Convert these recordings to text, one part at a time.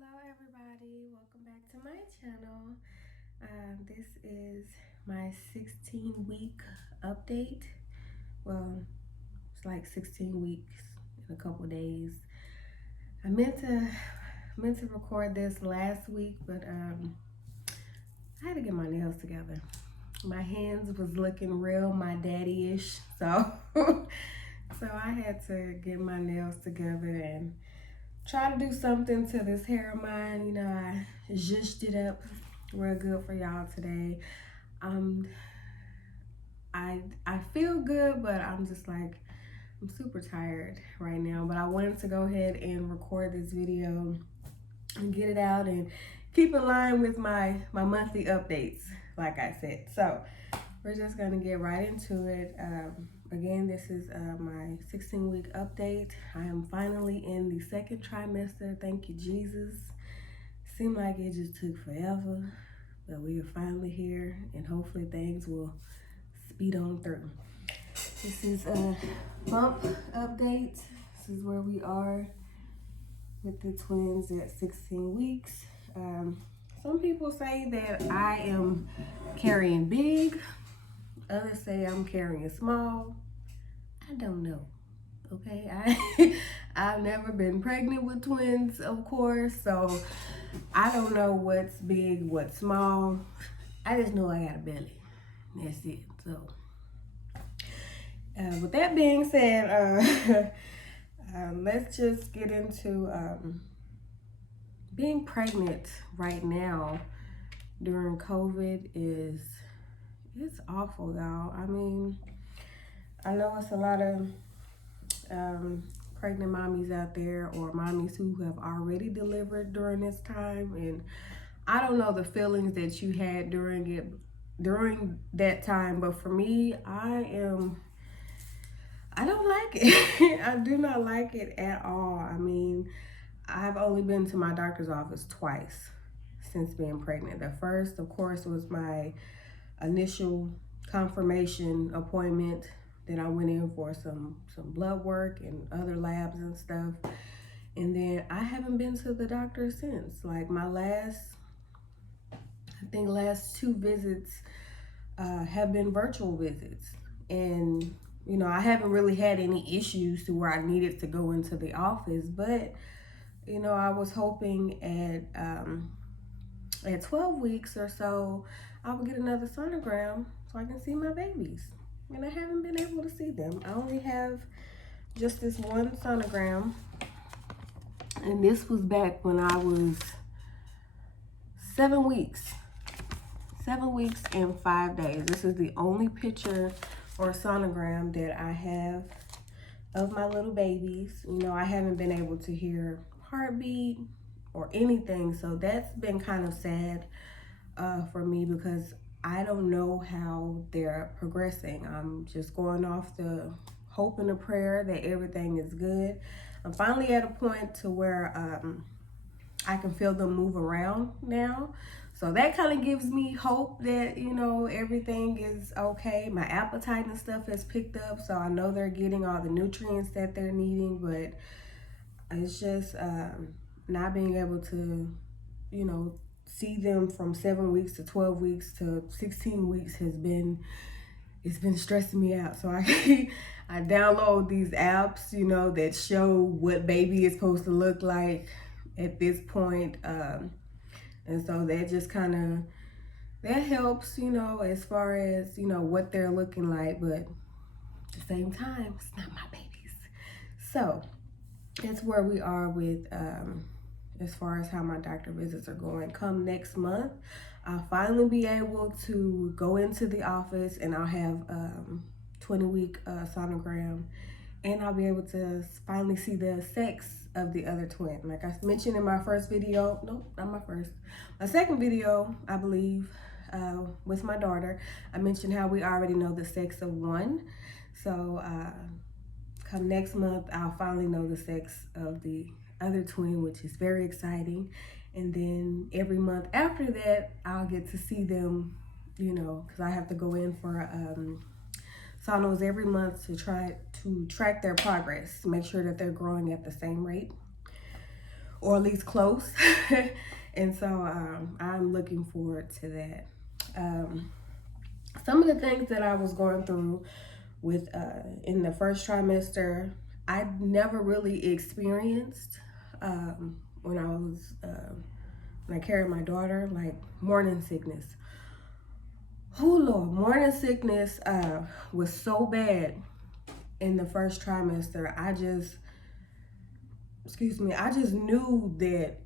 Hello everybody, welcome back to my channel. This is my 16-week update. Well, it's like 16 weeks in a couple days. I meant to record this last week, but I had to get my nails together. My hands was looking real my daddy-ish, so so I had to get my nails together and try to do something to this hair of mine. You know, I zhuzhed it up real good for y'all today. I feel good, but I'm just like, I'm super tired right now. But I wanted to go ahead and record this video and get it out and keep in line with my monthly updates, like I said. So we're just gonna get right into it. Again, this is my 16-week update. I am finally in the second trimester. Thank you, Jesus. Seemed like it just took forever, but we are finally here, and hopefully things will speed on through. This is a bump update. This is where we are with the twins at 16 weeks. Some people say that I am carrying big. Others say I'm carrying small. I don't know. Okay, I've never been pregnant with twins, of course, so I don't know what's big, what's small. I just know I got a belly. That's it. So, with that being said, let's just get into being pregnant right now during COVID it's awful, y'all. I mean, I know it's a lot of pregnant mommies out there, or mommies who have already delivered during this time, and I don't know the feelings that you had during that time, but for me, I don't like it. I do not like it at all. I mean, I've only been to my doctor's office twice since being pregnant. The first, of course, was my initial confirmation appointment. Then I went in for some blood work and other labs and stuff. And then I haven't been to the doctor since. Like my last two visits have been virtual visits. And, you know, I haven't really had any issues to where I needed to go into the office. But, you know, I was hoping at 12 weeks or so, I would get another sonogram so I can see my babies. And I haven't been able to see them. I only have just this one sonogram. And this was back when I was 7 weeks. 7 weeks and 5 days. This is the only picture or sonogram that I have of my little babies. You know, I haven't been able to hear heartbeat or anything. So that's been kind of sad for me, because I don't know how they're progressing. I'm just going off the hope and the prayer that everything is good. I'm finally at a point to where I can feel them move around now. So that kind of gives me hope that, you know, everything is okay. My appetite and stuff has picked up, so I know they're getting all the nutrients that they're needing, but it's just not being able to, you know, see them from 7 weeks to 12 weeks to 16 weeks it's been stressing me out. So I download these apps, you know, that show what baby is supposed to look like at this point. And so that just kind of, that helps, you know, as far as, you know, what they're looking like. But at the same time, it's not my babies. So that's where we are with as far as how my doctor visits are going. Come next month, I'll finally be able to go into the office, and I'll have 20-week sonogram, and I'll be able to finally see the sex of the other twin. Like I mentioned in my first video, nope, not my first, my second video, I believe, with my daughter, I mentioned how we already know the sex of one. So come next month, I'll finally know the sex of the other twin, which is very exciting. And then every month after that, I'll get to see them, you know, because I have to go in for sonos every month to try to track their progress, to make sure that they're growing at the same rate. or at least close. And so I'm looking forward to that. Some of the things that I was going through with in the first trimester, I never really experienced when I was when I carried my daughter, like morning sickness. Oh Lord, morning sickness was so bad in the first trimester. I just knew that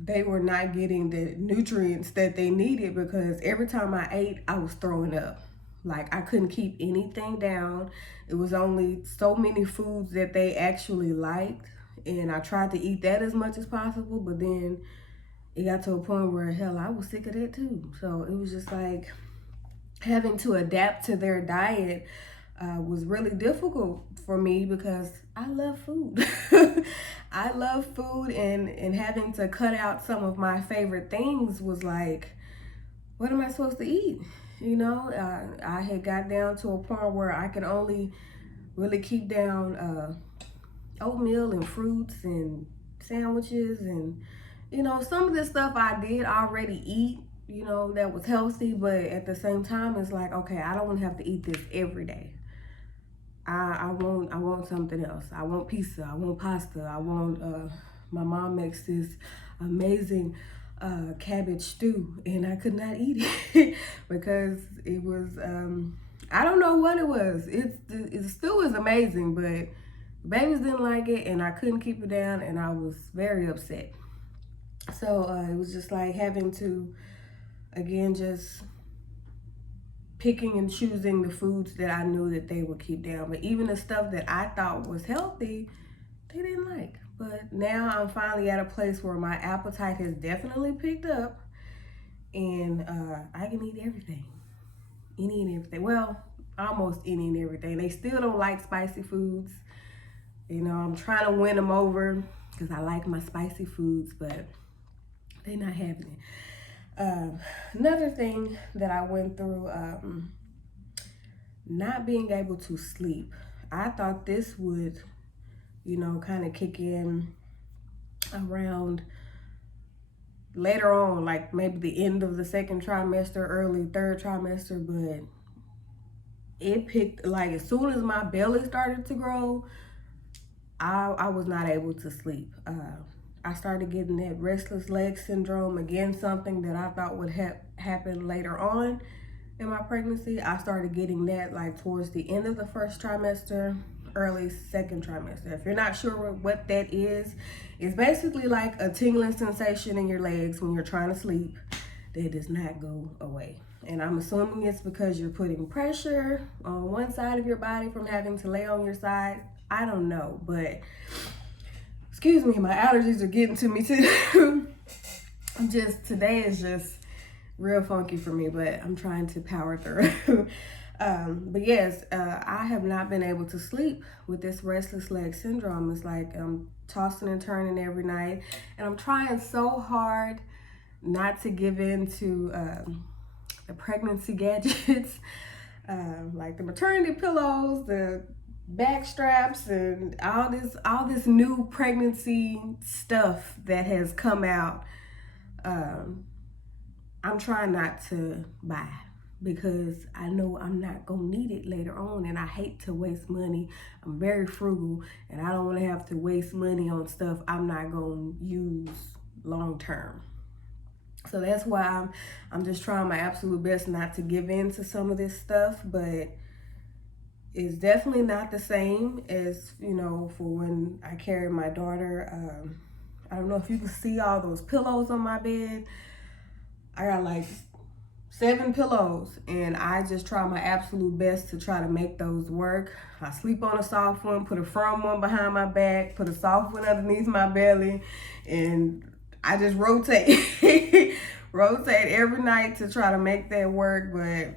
they were not getting the nutrients that they needed, because every time I ate, I was throwing up. Like, I couldn't keep anything down. It was only so many foods that they actually liked, and I tried to eat that as much as possible, but then it got to a point where, hell, I was sick of that too. So it was just like having to adapt to their diet was really difficult for me, because I love food. I love food, and having to cut out some of my favorite things was like, what am I supposed to eat? You know, I had got down to a point where I could only really keep down oatmeal and fruits and sandwiches, and you know, some of this stuff I did already eat, you know, that was healthy, but at the same time, it's like, okay, I don't want to have to eat this every day. I want something else. I want pizza. I want pasta. I want my mom makes this amazing cabbage stew, and I could not eat it because it was I don't know what it was. It still is amazing, but the babies didn't like it, and I couldn't keep it down, and I was very upset. So it was just like having to, again, just picking and choosing the foods that I knew that they would keep down. But even the stuff that I thought was healthy, they didn't like. But now I'm finally at a place where my appetite has definitely picked up, and I can eat everything. Any and everything. Well, almost any and everything. They still don't like spicy foods. You know, I'm trying to win them over because I like my spicy foods, but they're not having it. Another thing that I went through, not being able to sleep. I thought this would, you know, kind of kick in around later on, like maybe the end of the second trimester, early third trimester, but it picked, like, as soon as my belly started to grow, I was not able to sleep. I started getting that restless leg syndrome, again, something that I thought would happen later on in my pregnancy. I started getting that like towards the end of the first trimester, early second trimester. If you're not sure what that is, it's basically like a tingling sensation in your legs when you're trying to sleep that does not go away. And I'm assuming it's because you're putting pressure on one side of your body from having to lay on your side. I don't know, but excuse me, my allergies are getting to me too. Today is just real funky for me, but I'm trying to power through. But yes, I have not been able to sleep with this restless leg syndrome. It's like I'm tossing and turning every night, and I'm trying so hard not to give in to the pregnancy gadgets, like the maternity pillows, the back straps, and all this new pregnancy stuff that has come out. I'm trying not to buy, because I know I'm not gonna need it later on, and I hate to waste money. I'm very frugal, and I don't want to have to waste money on stuff I'm not gonna use long term. So that's why I'm just trying my absolute best not to give in to some of this stuff, but it's definitely not the same as, you know, for when I carried my daughter. I don't know if you can see all those pillows on my bed. I got like 7 pillows, and I just try my absolute best to try to make those work. I sleep on a soft one, put a firm one behind my back, put a soft one underneath my belly, and I just rotate rotate every night to try to make that work. But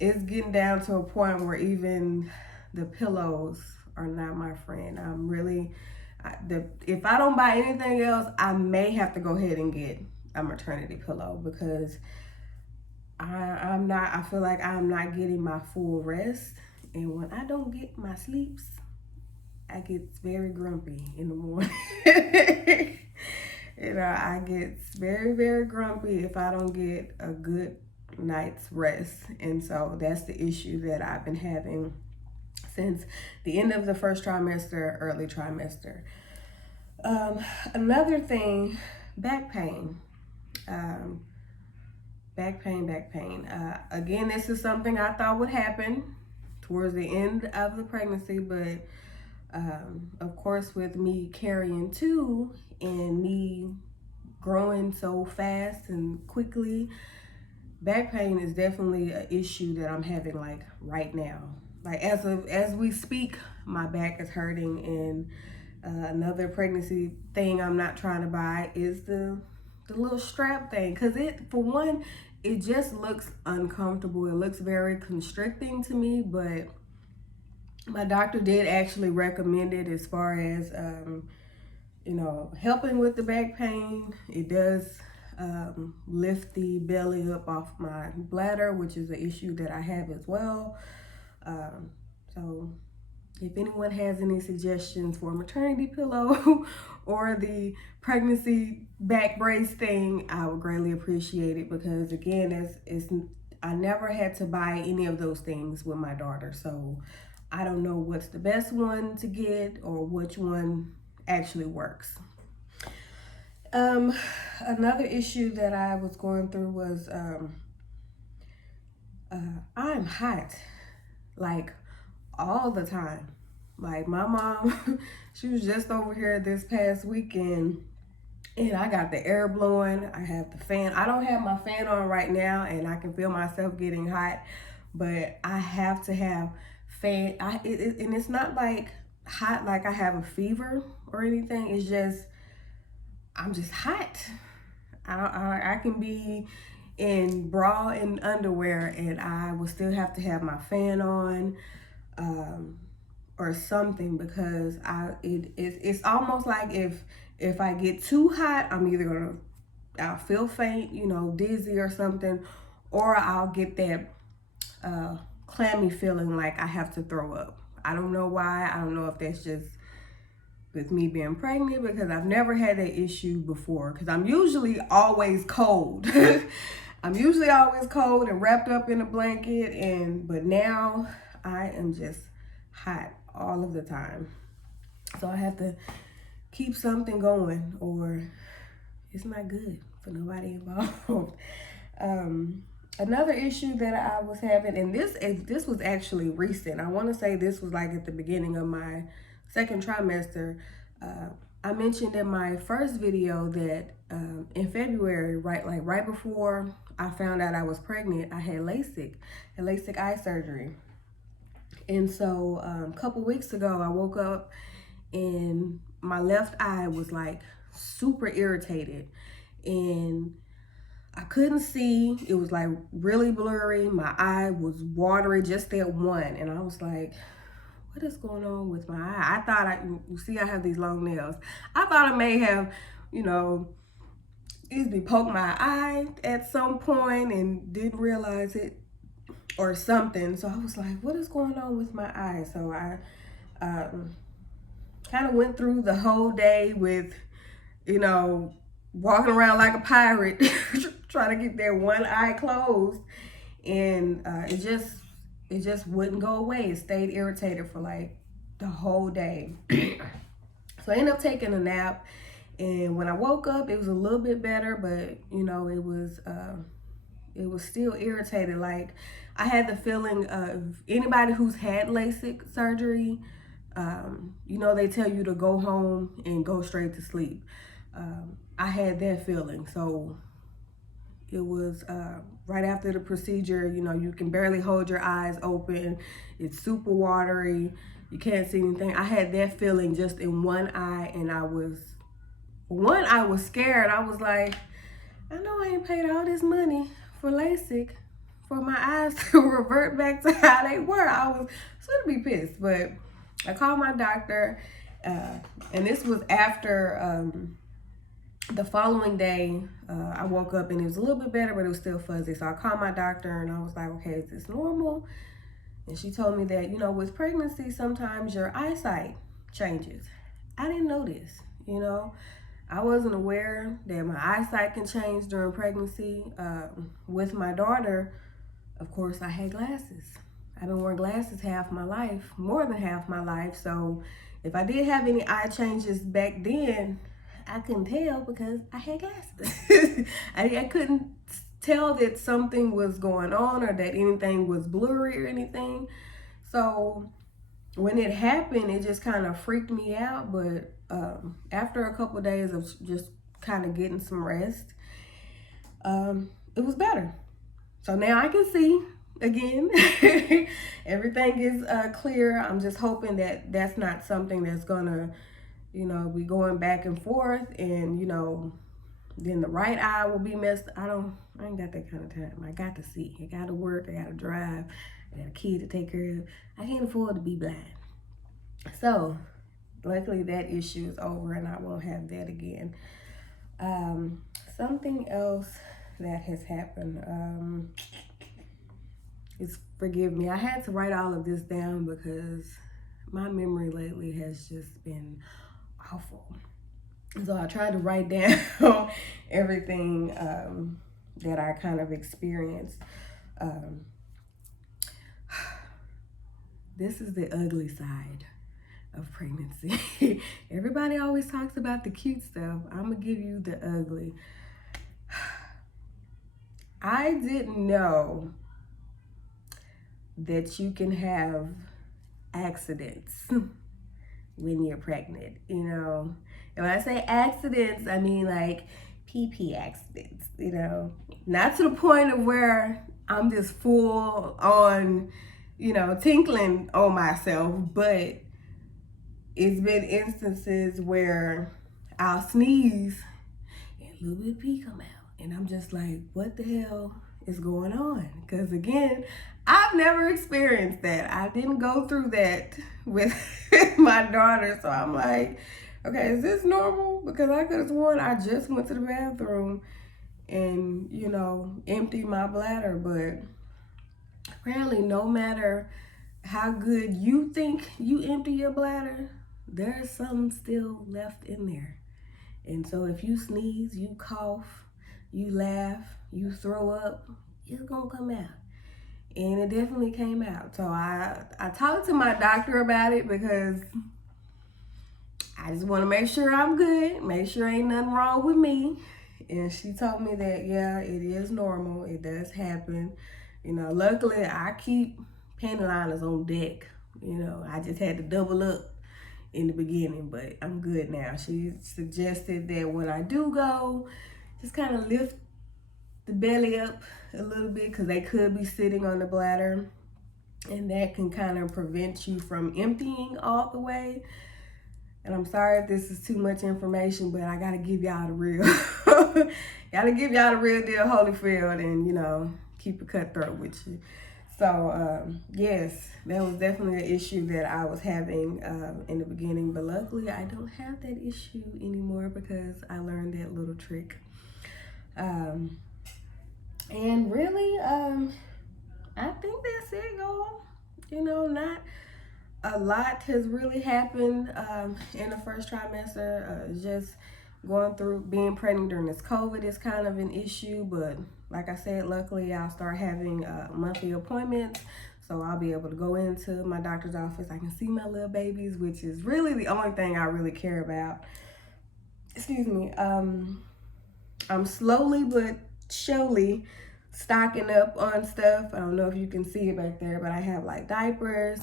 it's getting down to a point where even the pillows are not my friend. I'm really, if I don't buy anything else, I may have to go ahead and get a maternity pillow, because I feel like I'm not getting my full rest. And when I don't get my sleeps, I get very grumpy in the morning. You know, I get very, very grumpy if I don't get a good night's rest. And so that's the issue that I've been having since the end of the first trimester, early trimester. Another thing, back pain. Um, back pain. Again, this is something I thought would happen towards the end of the pregnancy, but of course, with me carrying two and me growing so fast and quickly, back pain is definitely an issue that I'm having like right now. Like as we speak, my back is hurting, and another pregnancy thing I'm not trying to buy is the little strap thing, because for one, it just looks uncomfortable. It looks very constricting to me, but my doctor did actually recommend it as far as helping with the back pain. It does lift the belly up off my bladder, which is an issue that I have as well. So if anyone has any suggestions for a maternity pillow or the pregnancy back brace thing, I would greatly appreciate it, because again, I never had to buy any of those things with my daughter, so I don't know what's the best one to get or which one actually works. Another issue that I was going through was I'm hot, like all the time. Like my mom, she was just over here this past weekend, and I got the air blowing. I have the fan. I don't have my fan on right now, and I can feel myself getting hot, but I have to have fan. And it's not like hot like I have a fever or anything. It's just I'm just hot. I can be in bra and underwear, and I will still have to have my fan on, or something, because it's almost like if I get too hot, I'll feel faint, dizzy or something, or I'll get that clammy feeling like I have to throw up. I don't know why. I don't know if that's just with me being pregnant, because I've never had that issue before, because I'm usually always cold. I'm usually always cold and wrapped up in a blanket, but now I am just hot all of the time. So I have to keep something going, or it's not good for nobody involved. Another issue that I was having, and this was actually recent. I want to say this was like at the beginning of my second trimester. I mentioned in my first video that in February, right before I found out I was pregnant, I had LASIK eye surgery. And so a couple weeks ago, I woke up and my left eye was like super irritated, and I couldn't see. It was like really blurry. My eye was watery, just that one. And I was like, what is going on with my eye? I thought you see, I have these long nails. I thought I may have, poked my eye at some point and didn't realize it or something. So I was like, what is going on with my eye? So I kind of went through the whole day with, walking around like a pirate, trying to get that one eye closed. And it just wouldn't go away. It stayed irritated for like the whole day. So I ended up taking a nap, and when I woke up, it was a little bit better, but it was still irritated. Like I had the feeling of anybody who's had LASIK surgery, they tell you to go home and go straight to sleep. I had that feeling. So it was right after the procedure, you can barely hold your eyes open. It's super watery. You can't see anything. I had that feeling just in one eye, and I was scared. I was like, I know I ain't paid all this money for LASIK for my eyes to revert back to how they were. I was gonna be pissed, but I called my doctor, and this was after the following day. I woke up and it was a little bit better, but it was still fuzzy. So I called my doctor and I was like, okay, is this normal? And she told me that, with pregnancy, sometimes your eyesight changes. I didn't know this, I wasn't aware that my eyesight can change during pregnancy. With my daughter, of course, I had glasses. I've been wearing glasses half my life, more than half my life. So if I did have any eye changes back then, I couldn't tell because I had glasses. I couldn't tell that something was going on or that anything was blurry or anything. So when it happened, it just kind of freaked me out. But after a couple of days of just kind of getting some rest, it was better. So now I can see again. Everything is clear. I'm just hoping that that's not something that's gonna, be going back and forth, and then the right eye will be messed. I ain't got that kind of time. I got to see. I got to work. I got to drive. I got a kid to take care of. I can't afford to be blind. So luckily that issue is over and I won't have that again. Something else that has happened is, forgive me, I had to write all of this down because my memory lately has just been awful. So I tried to write down everything that I kind of experienced. This is the ugly side of pregnancy. Everybody always talks about the cute stuff. I'm gonna give you the ugly. I didn't know that you can have accidents when you're pregnant. And when I say accidents, I mean like pee accidents, not to the point of where I'm just full on, tinkling on myself, but it's been instances where I'll sneeze and a little bit of pee come out. And I'm just like, what the hell is going on? Because again, I've never experienced that. I didn't go through that with my daughter. So I'm like, okay, is this normal? Because I could have sworn I just went to the bathroom and, emptied my bladder. But apparently no matter how good you think you empty your bladder, there's something still left in there. And so if you sneeze, you cough, you laugh, you throw up, it's gonna come out. And it definitely came out. So I talked to my doctor about it because I just want to make sure I'm good, make sure ain't nothing wrong with me. And she told me that, yeah, it is normal. It does happen. Luckily I keep panty liners on deck. I just had to double up in the beginning, but I'm good now. She suggested that when I do go, just kind of lift the belly up a little bit because they could be sitting on the bladder, and that can kind of prevent you from emptying all the way. And I'm sorry if this is too much information, but I gotta give y'all the real, gotta give y'all the real deal, Holyfield, and keep it cutthroat with you. So yes, that was definitely an issue that I was having in the beginning, but luckily I don't have that issue anymore because I learned that little trick. And really, I think that's it, y'all. Not a lot has really happened in the first trimester. Just going through being pregnant during this COVID is kind of an issue, but like I said, luckily I'll start having monthly appointments, so I'll be able to go into my doctor's office. I can see my little babies, which is really the only thing I really care about. Excuse me. I'm slowly but surely stocking up on stuff. I don't know if you can see it back there, but I have like diapers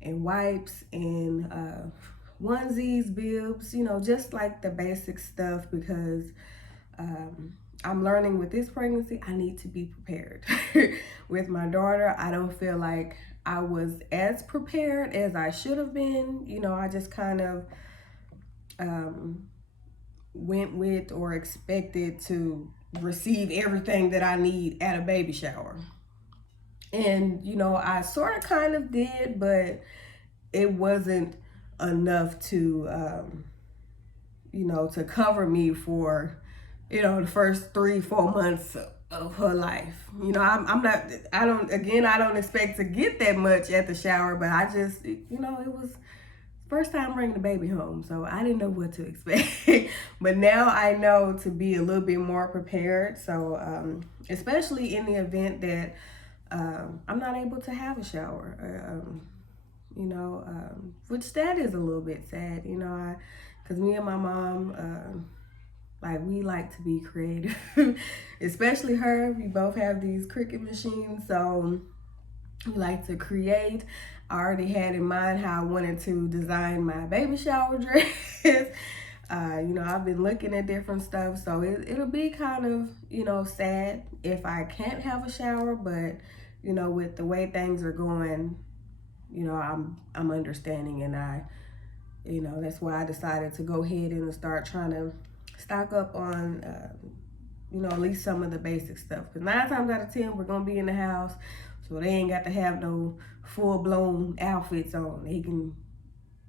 and wipes and onesies, bibs, just like the basic stuff, because I'm learning with this pregnancy, I need to be prepared. With my daughter, I don't feel like I was as prepared as I should have been. I just kind of went with or expected to receive everything that I need at a baby shower. And, I sort of kind of did, but it wasn't enough to, to cover me for, the first 3-4 months of her life. I don't expect to get that much at the shower, but I just, it was first time bringing the baby home, so I didn't know what to expect. But now I know to be a little bit more prepared. So especially in the event that I'm not able to have a shower, which that is a little bit sad, because me and my mom, like, we like to be creative, especially her. We both have these Cricut machines, so we like to create. I already had in mind how I wanted to design my baby shower dress. I've been looking at different stuff, so it'll be kind of, sad if I can't have a shower, but, with the way things are going, I'm understanding, and that's why I decided to go ahead and start trying to stock up on, at least some of the basic stuff. Because 9 times out of 10, we're going to be in the house, so they ain't got to have no full-blown outfits on. They can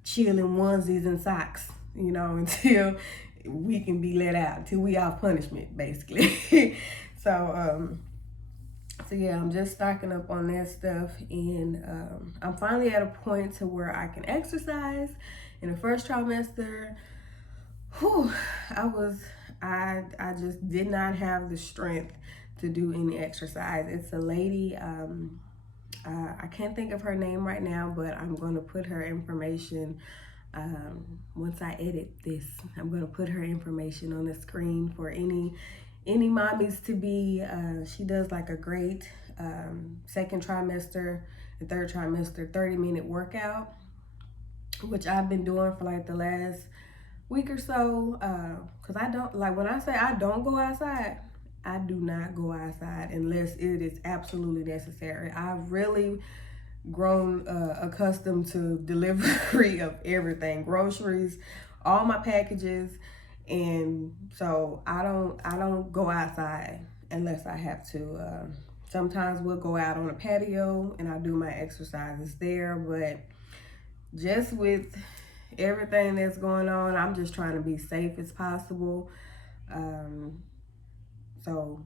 chill in onesies and socks, until we can be let out, until we off punishment, basically. So yeah, I'm just stocking up on that stuff, and I'm finally at a point to where I can exercise. In the first trimester, I just did not have the strength to do any exercise. It's a lady, I can't think of her name right now, but I'm going to put her information, once I edit this, I'm going to put her information on the screen for any mommies to be. She does like a great second trimester and third trimester 30-minute workout, which I've been doing for like the last week or so, because I don't, like, when I say I don't go outside, I do not go outside unless it is absolutely necessary. I've really grown accustomed to delivery of everything, groceries, all my packages, and so I don't go outside unless I have to. Sometimes we'll go out on a patio and I do my exercises there, but just with everything that's going on, I'm just trying to be safe as possible. So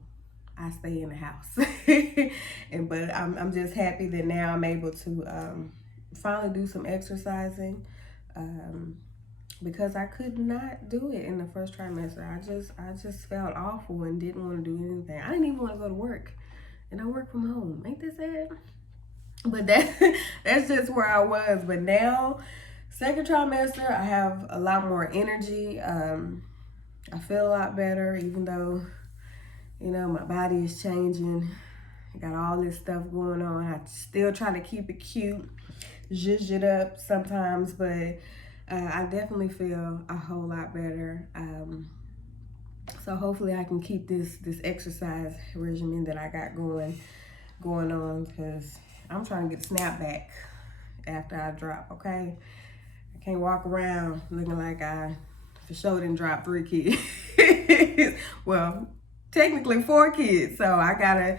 I stay in the house. But I'm just happy that now I'm able to finally do some exercising, because I could not do it in the first trimester. I just felt awful and didn't want to do anything. I didn't even want to go to work, and I work from home. Ain't that sad? But that's just where I was. But now, second trimester, I have a lot more energy. I feel a lot better, even though, my body is changing. I got all this stuff going on. I still try to keep it cute, zhuzh it up sometimes, but I definitely feel a whole lot better. So hopefully I can keep this exercise regimen that I got going on, because I'm trying to get snap back after I drop, okay? I can't walk around looking like I for sure didn't drop 3 kids. Well, technically 4 kids, so I gotta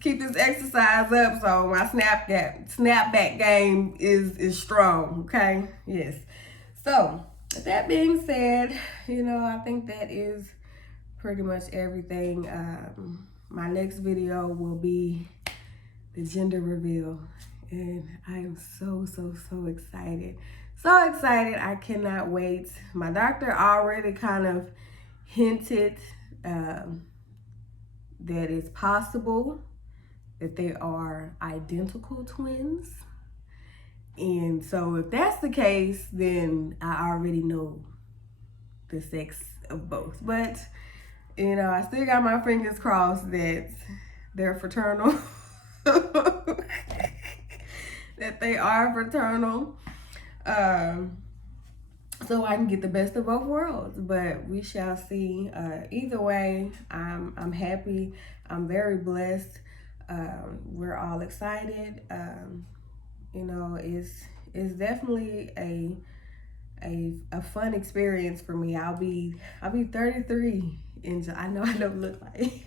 keep this exercise up, so my snapback game is strong, okay? Yes. So with that being said, I think that is pretty much everything. My next video will be the gender reveal, and I am so excited. So excited, I cannot wait. My doctor already kind of hinted that it's possible that they are identical twins. And so if that's the case, then I already know the sex of both. But, I still got my fingers crossed that they're fraternal. That they are fraternal. So I can get the best of both worlds, but we shall see. Either way, I'm happy. I'm very blessed. We're all excited. It's definitely a fun experience for me. I'll be 33 in July. I know I don't look like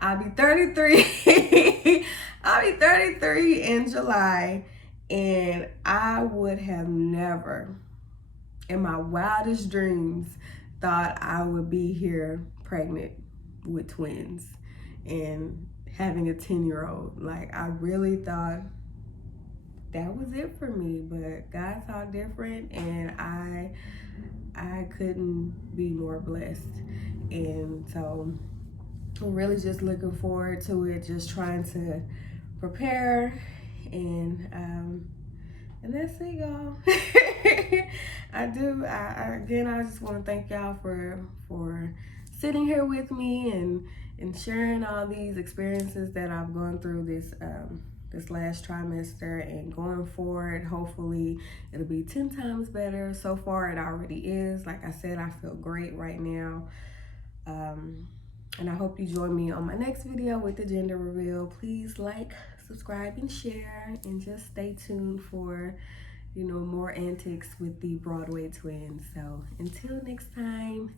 I'll be 33. I'll be 33 in July, and I would have never, in my wildest dreams, thought I would be here pregnant with twins and having a 10-year-old. Like, I really thought that was it for me. But God saw different, and I couldn't be more blessed. And so I'm really just looking forward to it, just trying to prepare, and that's it, y'all. I just want to thank y'all for sitting here with me and sharing all these experiences that I've gone through this last trimester, and going forward, hopefully it'll be 10 times better. So far it already is. Like I said, I feel great right now. And I hope you join me on my next video with the gender reveal. Please like, subscribe, and share, and just stay tuned for, more antics with the Broadway twins. So until next time,